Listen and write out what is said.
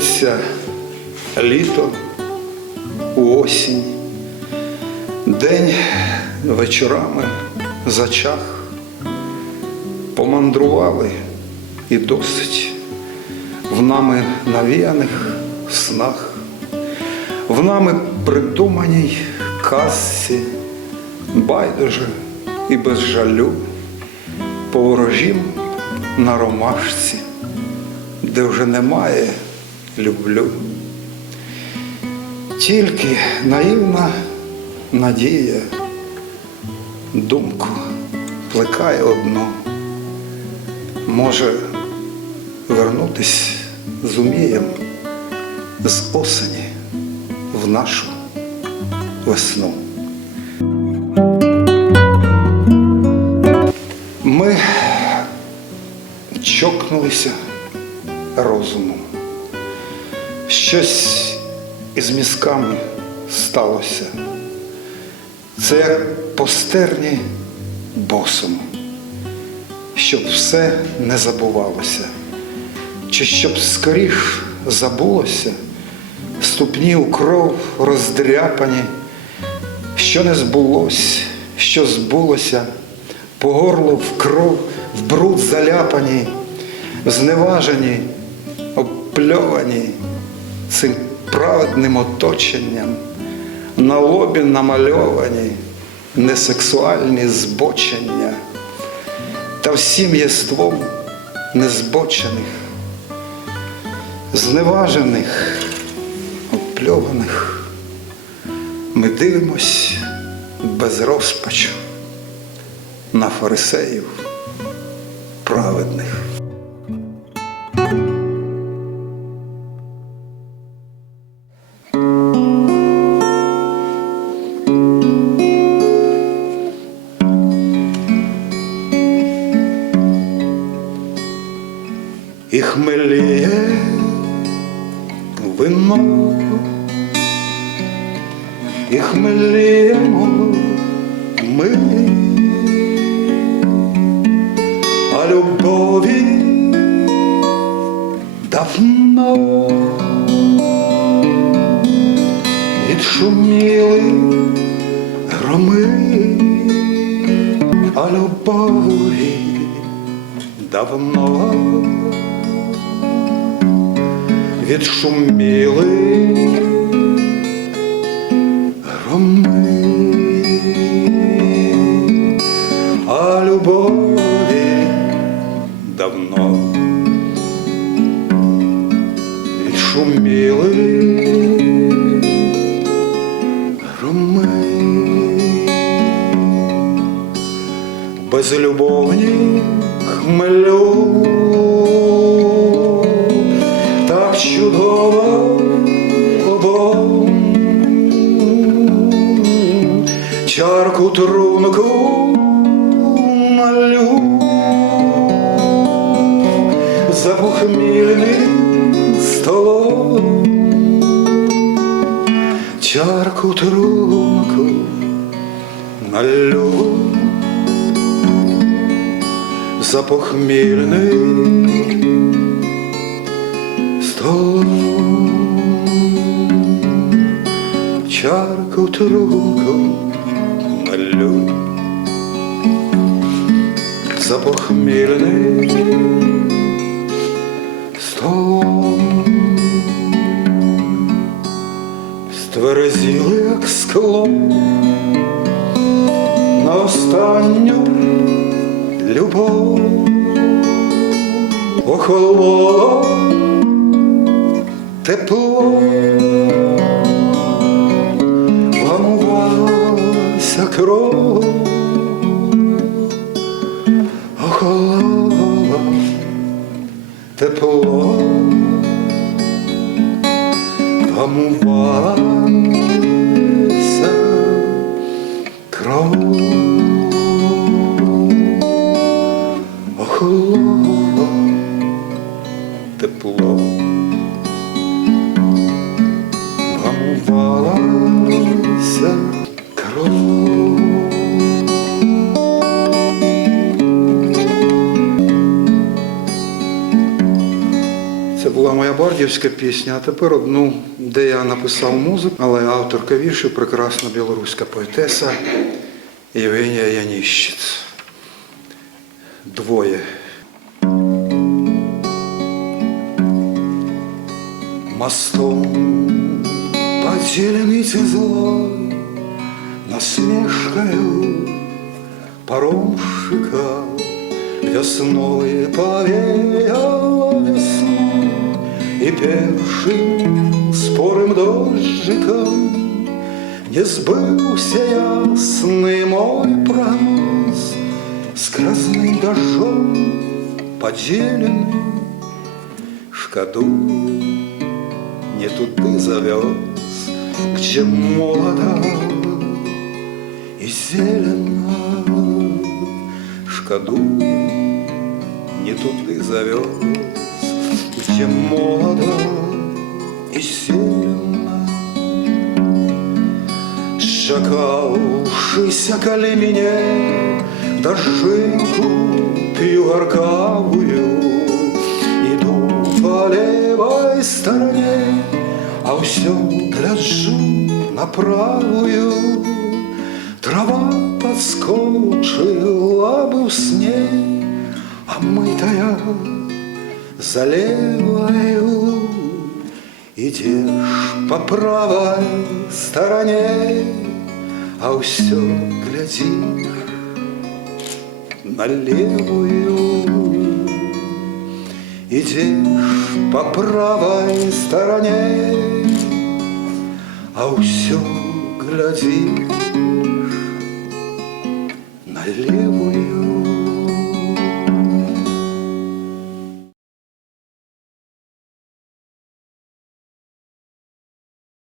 котиться літо у осінь, день вечорами зачах, помандрували і досить в нами навіяних снах, в нами придуманій казці, байдуже і без жалю, поворожім на ромашці, де вже немає люблю. Тільки наївна надія, думку плекає одну, може вернутись зумієм з осені в нашу весну. Ми чокнулися розумом. Щось із мізками сталося. Це як по стерні босому, щоб все не забувалося, чи щоб скоріш забулося, ступні у кров роздряпані, що не збулось, що збулося, по горло в кров, в бруд заляпані, зневажені, обпльовані цим праведним оточенням, на лобі намальовані несексуальні збочення та всім єством незбочених, зневажених, обпльованих. Ми дивимось без розпачу на фарисеїв праведних. І хмеліє вино, і хмеліємо ми, а любові давно. Відшуміли громи, а любові давно відшуміли громи, а любові давно відшуміли громи. Безлюбовні хмелю чудово обом. Чарку трунку налю за похмільним столом. Чарку трунку налю за похмільним столом чарку трунку налю за похмільним столом стверезіли, як скло на останню любов. Охололо тепло. Вгамувалася кров, охолола тепло. Вгамувалася вгамувалася кров. Це була моя бардівська пісня, а тепер одну, де я написав музику, але авторка віршів прекрасна білоруська поетеса Євгенія Яніщиць. Двоє. Мостом поделенный злой Насмешкою паромщика Весной повеяло весну И першим спорым дождиком Не сбылся ясный мой прогноз С грозным дождем поделенный Шкадую не туды завез, где молодо и зелено. Шкадую, не туды завез, где молодо и зелено. Шакавшийся коли меня дожинку пью горкавую, Иду по левой стороне, а все гляжу на правую. Трава подскочила бы в сне, а мытая за левою Идешь по правой стороне, а все глядишь на левую. Идешь по правой стороне, а все глядишь на левую.